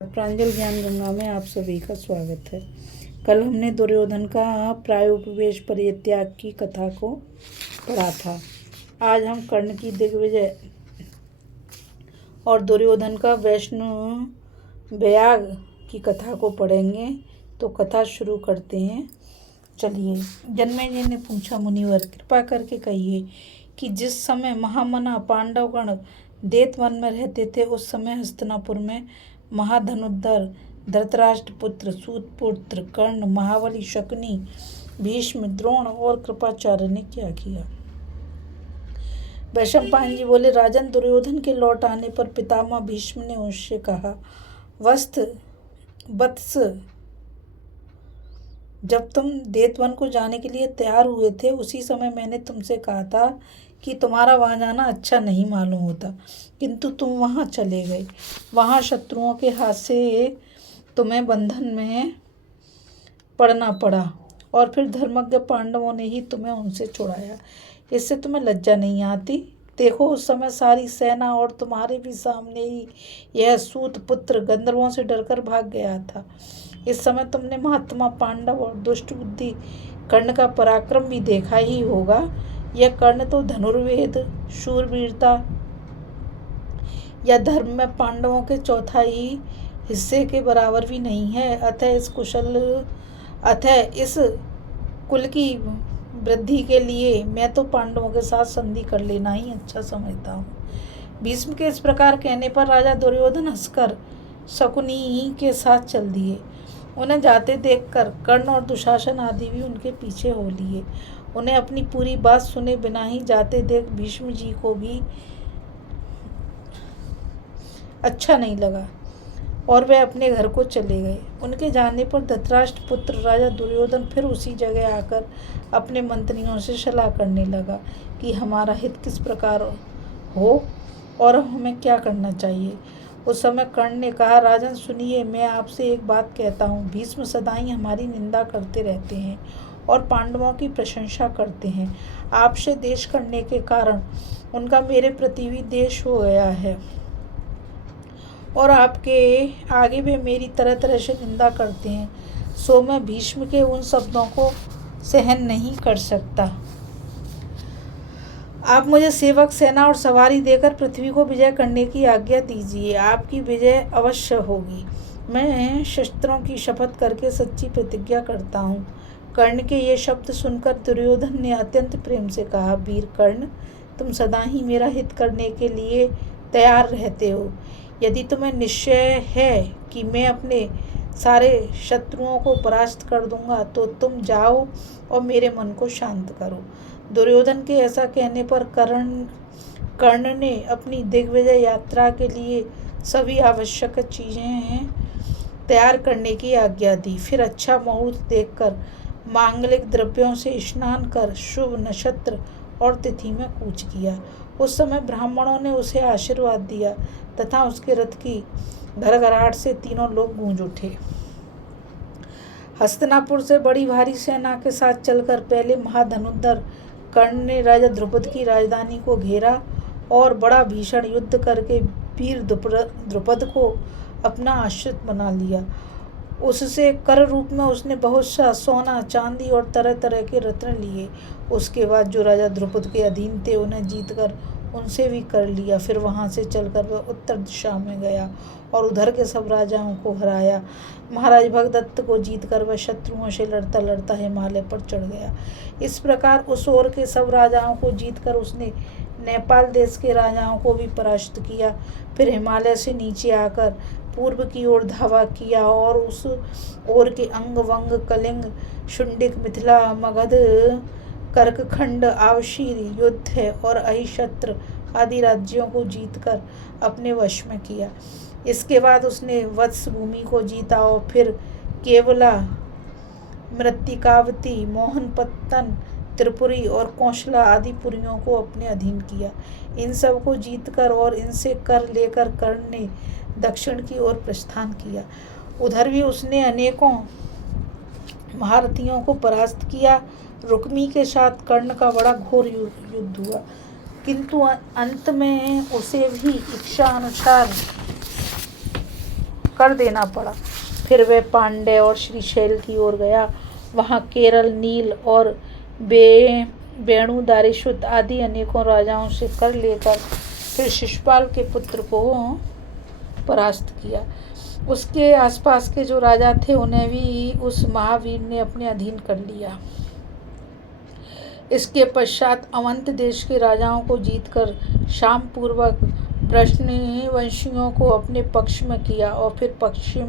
प्रांजल ज्ञान गंगा में आप सभी का स्वागत है। कल हमने दुर्योधन का प्रायोपवेश परित्याग की कथा को पढ़ा था। आज हम कर्ण की दिग्विजय और दुर्योधन का वैष्णव व्याग की कथा को पढ़ेंगे। तो कथा शुरू करते हैं। चलिए। जन्मेजय ने पूछा, मुनिवर कृपा करके कहिए कि जिस समय महामना पांडवगण दैत्यवन में रहते थे, उस समय हस्तिनापुर में महाधनुर्धर धृतराष्ट्र पुत्र, सूत पुत्र कर्ण, महाबली शकुनी, भीष्म, द्रोण और कृपाचार्य ने क्या किया। वैशंपायन जी बोले, राजन, दुर्योधन के लौट आने पर पितामह भीष्म ने उससे कहा, वत्स, जब तुम दैत्यवन को जाने के लिए तैयार हुए थे, उसी समय मैंने तुमसे कहा था कि तुम्हारा वहां जाना अच्छा नहीं मालूम होता, किंतु तुम वहां चले गए। वहां शत्रुओं के हाथ से तुम्हें बंधन में पड़ना पड़ा और फिर धर्मज्ञ पांडवों ने ही तुम्हें उनसे छुड़ाया। इससे तुम्हें लज्जा नहीं आती? देखो, उस समय सारी सेना और तुम्हारे भी सामने ही यह सूत पुत्र गंधर्वों से डरकर भाग गया था। इस समय तुमने महात्मा पांडव और दुष्ट बुद्धि कर्ण का पराक्रम भी देखा ही होगा। यह कर्ण तो धनुर्वेद, शूरवीरता या धर्म में पांडवों के चौथाई हिस्से के बराबर भी नहीं है। अतः इस कुल की वृद्धि के लिए मैं तो पांडवों के साथ संधि कर लेना ही अच्छा समझता हूँ। भीष्म के इस प्रकार कहने पर राजा दुर्योधन हंसकर शकुनी के साथ चल दिए। उन्हें जाते देखकर कर्ण और दुशासन आदि भी उनके पीछे हो लिए। उन्हें अपनी पूरी बात सुने बिना ही जाते देख भीष्म जी को भी अच्छा नहीं लगा और वे अपने घर को चले गए। उनके जाने पर धृतराष्ट्र पुत्र राजा दुर्योधन फिर उसी जगह आकर अपने मंत्रियों से सलाह करने लगा कि हमारा हित किस प्रकार हो और हमें क्या करना चाहिए। उस समय कर्ण ने कहा, राजन सुनिए, मैं आपसे एक बात कहता हूँ। भीष्म सदा ही हमारी निंदा करते रहते हैं और पांडवों की प्रशंसा करते हैं। आपसे देश करने के कारण उनका मेरे प्रति भी देश हो गया है और आपके आगे भी मेरी तरह तरह से निंदा करते हैं। सो मैं भीष्म के उन शब्दों को सहन नहीं कर सकता। आप मुझे सेवक, सेना और सवारी देकर पृथ्वी को विजय करने की आज्ञा दीजिए। आपकी विजय अवश्य होगी। मैं शस्त्रों की शपथ करके सच्ची प्रतिज्ञा करता हूँ। कर्ण के ये शब्द सुनकर दुर्योधन ने अत्यंत प्रेम से कहा, वीर कर्ण, तुम सदा ही मेरा हित करने के लिए तैयार रहते हो। यदि तुम्हें निश्चय है कि मैं अपने सारे शत्रुओं को परास्त कर दूंगा, तो तुम जाओ और मेरे मन को शांत करो। दुर्योधन के ऐसा कहने पर कर्ण ने अपनी दिग्विजय यात्रा के लिए सभी आवश्यक चीजें तैयार करने की आज्ञा दी। फिर अच्छा मुहूर्त देखकर मांगलिक द्रव्यों से स्नान कर शुभ नक्षत्र और तिथि में कूच किया। उस समय ब्राह्मणों ने उसे आशीर्वाद दिया तथा उसके रथ की घड़घड़ाहट से तीनों लोग गूंज उठे। हस्तिनापुर से बड़ी भारी सेना के साथ चलकर पहले महाधनुर्धर कर्ण ने राजा द्रुपद की राजधानी को घेरा और बड़ा भीषण युद्ध करके वीर द्रुपद को अपना आश्रित बना लिया। उससे कर रूप में उसने बहुत सा सोना, चांदी और तरह तरह के रत्न लिए। उसके बाद जो राजा द्रुपद के अधीन थे, उन्हें जीतकर उनसे भी कर लिया। फिर वहां से चलकर वह उत्तर दिशा में गया और उधर के सब राजाओं को हराया। महाराज भगदत्त को जीतकर वह शत्रुओं से लड़ता लड़ता हिमालय पर चढ़ गया। इस प्रकार उस ओर के सब राजाओं को जीतकर उसने नेपाल देश के राजाओं को भी परास्त किया। फिर हिमालय से नीचे आकर पूर्व की ओर धावा किया और उस ओर के अंग, वंग, कलिंग, शुंडिक, मिथिला, मगध, कर्कखंड, आवशीर, युद्ध और अहिशत्र आदि राज्यों को जीतकर अपने वश में किया। इसके बाद उसने वत्स भूमि को जीता और फिर केवला, मृत्तिकावती, मोहनपत्तन, त्रिपुरी और कौशला आदि पुरियों को अपने अधीन किया। इन सब को जीतकर और इनसे कर लेकर कर्ण ने दक्षिण की ओर प्रस्थान किया। उधर भी उसने अनेकों महारथियों को परास्त किया। रुक्मी के साथ कर्ण का बड़ा घोर युद्ध हुआ, किंतु अंत में उसे भी इच्छा अनुसार कर देना पड़ा। फिर वह पांड्य और श्रीशैल की ओर गया। वहाँ केरल, नील और वेणु, दारेशुत आदि अनेकों राजाओं से कर लेकर फिर शिशुपाल के पुत्र को परास्त किया। उसके आसपास के जो राजा थे उन्हें भी उस महावीर ने अपने अधीन कर लिया। इसके पश्चात अवंत देश के राजाओं को जीतकर शाम पूर्वक वंशियों को अपने पक्ष में किया और फिर पश्चिम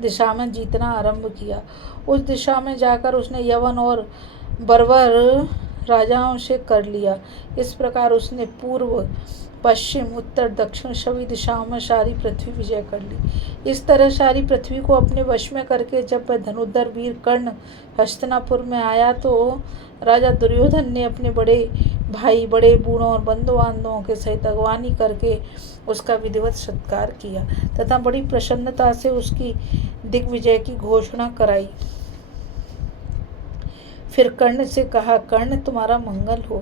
दिशा में जीतना आरंभ किया। उस दिशा में जाकर उसने यवन और बर्बर राजाओं से कर लिया। इस प्रकार उसने पूर्व, पश्चिम, उत्तर, दक्षिण सभी दिशाओं में सारी पृथ्वी विजय कर ली। इस तरह सारी पृथ्वी को अपने वश में करके जब वह धनुर्धर वीर कर्ण हस्तिनापुर में आया तो राजा दुर्योधन ने अपने बड़े भाई, बड़े बूढ़ों और बंधु बांधवों के सहित अगवानी करके उसका विधिवत सत्कार किया तथा बड़ी प्रसन्नता से उसकी दिग्विजय की घोषणा कराई। फिर कर्ण से कहा, कर्ण तुम्हारा मंगल हो।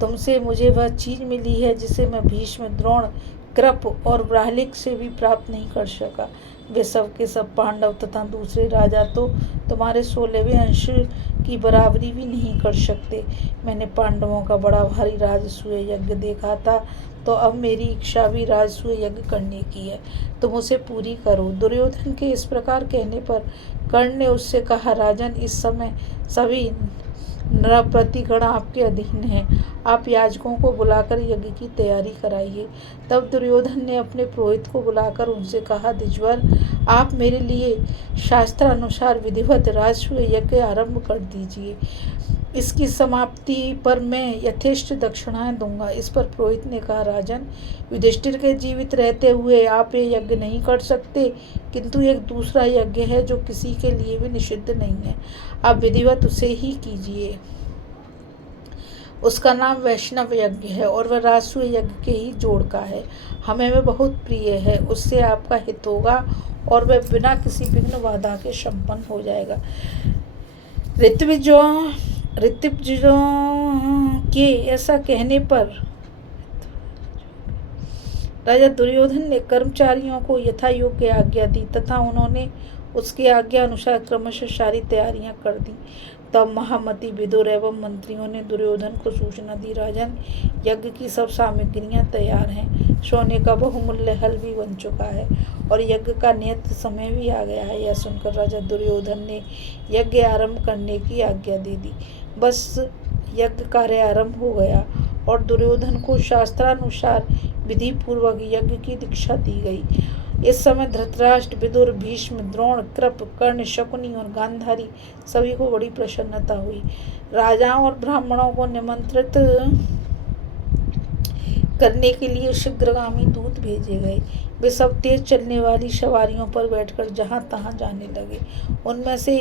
तुमसे मुझे वह चीज मिली है जिसे मैं भीष्म, द्रोण, कृप और ब्राह्लिक से भी प्राप्त नहीं कर सका। वे सब के सब पांडव तथा दूसरे राजा तो तुम्हारे 16वें अंश की बराबरी भी नहीं कर सकते। मैंने पांडवों का बड़ा भारी राजसूय यज्ञ देखा था, तो अब मेरी इच्छा भी राजसूय यज्ञ करने की है। तुम उसे पूरी करो। दुर्योधन के इस प्रकार कहने पर कर्ण ने उससे कहा, राजन, इस समय सभी नृपतिगण आपके अधीन हैं। आप याजकों को बुलाकर यज्ञ की तैयारी कराइए। तब दुर्योधन ने अपने पुरोहित को बुलाकर उनसे कहा, द्विजवर, आप मेरे लिए शास्त्रानुसार विधिवत राजसूय यज्ञ आरंभ कर दीजिए। इसकी समाप्ति पर मैं यथेष्ट दक्षिणाएं दूंगा। इस पर पुरोहित ने कहा, राजन, युधिष्ठिर के जीवित रहते हुए आप ये यज्ञ नहीं कर सकते, किंतु एक दूसरा यज्ञ है जो किसी के लिए भी निषिद्ध नहीं है। आप विधिवत उसे ही कीजिए। उसका नाम वैष्णव यज्ञ है और वह राजसूय यज्ञ के ही जोड़ का है। हमें वह बहुत प्रिय है। उससे आपका हित होगा और वह बिना किसी विघ्न बाधा के संपन्न हो जाएगा। ऋत्विजों के ऐसा कहने पर राजा दुर्योधन ने कर्मचारियों को यथा योग्य आज्ञा दी तथा उन्होंने उसकी आज्ञा अनुसार क्रमशः सारी तैयारियां कर दी। तब महामती विदुर एवं मंत्रियों ने दुर्योधन को सूचना दी, राजन, यज्ञ की सब सामग्रियां तैयार हैं। सोने का बहुमूल्य हल भी बन चुका है और यज्ञ का नियत समय भी आ गया है। यह सुनकर राजा दुर्योधन ने यज्ञ आरंभ करने की आज्ञा दे दी। बस यज्ञ कार्य आरंभ हो गया और दुर्योधन को शास्त्रानुसार विधि पूर्वक यज्ञ की दीक्षा दी गई। इस समय धृतराष्ट्र, विदुर, भीष्म, द्रोण, कृप, कर्ण, शकुनी और गांधारी सभी को बड़ी प्रसन्नता हुई। राजाओं और ब्राह्मणों को निमंत्रित करने के लिए शीघ्रगामी दूत भेजे गए। वे सब तेज चलने वाली सवारियों पर बैठकर जहां तहां जाने लगे। उनमें से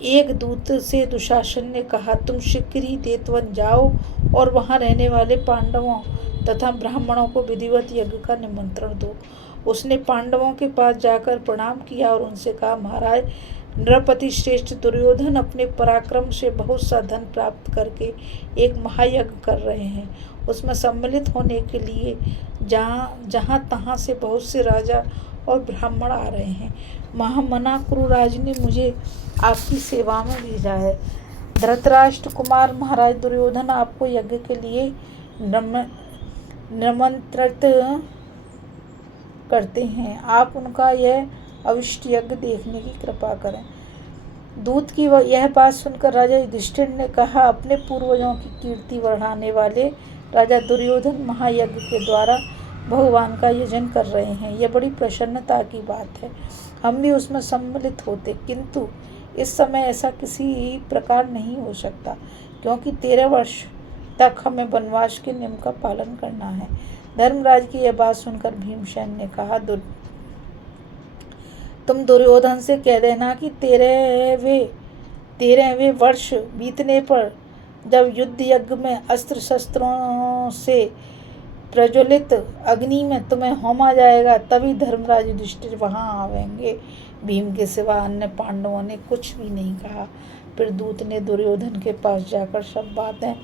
एक दूत से दुशासन ने कहा, तुम शीघ्र ही देतवन जाओ और वहां रहने वाले पांडवों तथा ब्राह्मणों को विधिवत यज्ञ का निमंत्रण दो। उसने पांडवों के पास जाकर प्रणाम किया और उनसे कहा, महाराज, नृपति श्रेष्ठ दुर्योधन अपने पराक्रम से बहुत सा धन प्राप्त करके एक महायज्ञ कर रहे हैं। उसमें सम्मिलित होने के लिए जहाँ तहाँ से बहुत से राजा और ब्राह्मण आ रहे हैं। महामना कुरुराज ने मुझे आपकी सेवा में भेजा है। धृतराष्ट्र कुमार महाराज दुर्योधन आपको यज्ञ के लिए निमंत्रित करते हैं। आप उनका यह अविष्ट यज्ञ देखने की कृपा करें। दूत की यह बात सुनकर राजा युधिष्ठिर ने कहा, अपने पूर्वजों की कीर्ति बढ़ाने वाले राजा दुर्योधन महायज्ञ के द्वारा भगवान का यजन कर रहे हैं। यह बड़ी प्रसन्नता की बात है। हम भी उसमें सम्मिलित होते, किंतु इस समय ऐसा किसी प्रकार नहीं हो सकता, क्योंकि 13 वर्ष तक हमें वनवास के नियम का पालन करना है। धर्मराज की यह बात सुनकर भीमसेन ने कहा, तुम दुर्योधन से कह देना कि 13वें वर्ष बीतने पर जब युद्ध यज्ञ में अस्त्र शस्त्रों से प्रज्वलित अग्नि में तुम्हें होमा जाएगा, तभी धर्मराज युधिष्ठिर वहां आवेंगे। भीम के सिवा अन्य पांडवों ने कुछ भी नहीं कहा। फिर दूत ने दुर्योधन के पास जाकर सब बातें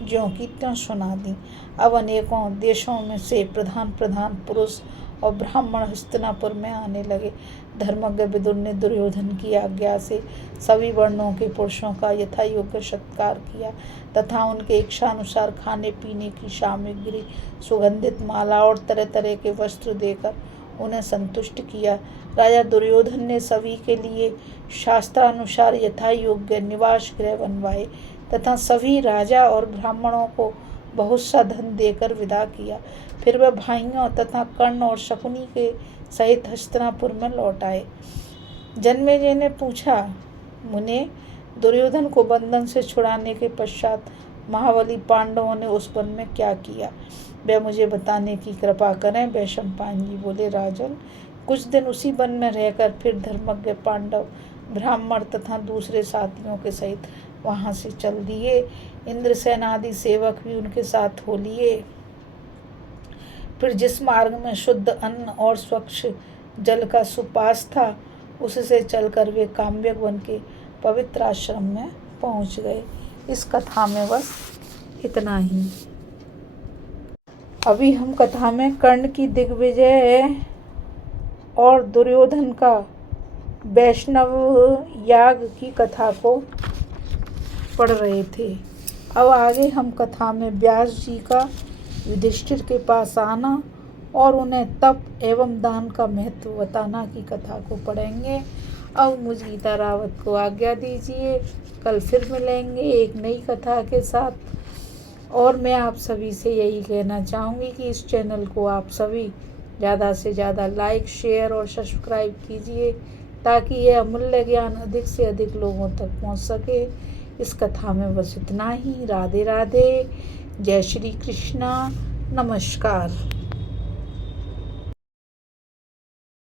ज्यों की त्यों सुना दी। अब अनेकों देशों में से प्रधान प्रधान पुरुष और ब्राह्मण हस्तिनापुर में आने लगे। धर्मज्ञ विदुर ने दुर्योधन की आज्ञा से सभी वर्णों के पुरुषों का यथा योग्य सत्कार किया तथा उनके इच्छानुसार खाने पीने की सामग्री, सुगंधित माला और तरह तरह के वस्त्र देकर उन्हें संतुष्ट किया। राजा दुर्योधन ने सभी के लिए शास्त्रानुसार यथा योग्य निवास गृह बनवाए तथा सभी राजा और ब्राह्मणों को बहुत सा धन देकर विदा किया। फिर वह भाइयों तथा कर्ण और शकुनी के सहित हस्तिनापुर में लौट आए। जन्मेजय ने पूछा, मुने, दुर्योधन को बंधन से छुड़ाने के पश्चात महाबली पांडवों ने उस वन में क्या किया, वह मुझे बताने की कृपा करें। वैशंपायन जी बोले, राजन, कुछ दिन उसी वन में रहकर फिर धर्मज्ञ पांडव ब्राह्मण तथा दूसरे साथियों के सहित वहां से चल दिए। इंद्रसेन आदि सेवक भी उनके साथ हो लिए। फिर जिस मार्ग में शुद्ध अन्न और स्वच्छ जल का सुपास था, उससे चलकर वे काम्यक वन के पवित्र आश्रम में पहुंच गए। इस कथा में बस इतना ही। अभी हम कथा में कर्ण की दिग्विजय और दुर्योधन का वैष्णव याग की कथा को पढ़ रहे थे। अब आगे हम कथा में व्यास जी का युधिष्ठिर के पास आना और उन्हें तप एवं दान का महत्व बताना की कथा को पढ़ेंगे। अब मुझ गीता रावत को आज्ञा दीजिए। कल फिर मिलेंगे एक नई कथा के साथ। और मैं आप सभी से यही कहना चाहूँगी कि इस चैनल को आप सभी ज़्यादा से ज़्यादा लाइक, शेयर और सब्सक्राइब कीजिए ताकि यह अमूल्य ज्ञान अधिक से अधिक लोगों तक पहुँच सके। इस कथा में बस इतना ही। राधे राधे। जय श्री कृष्णा। नमस्कार।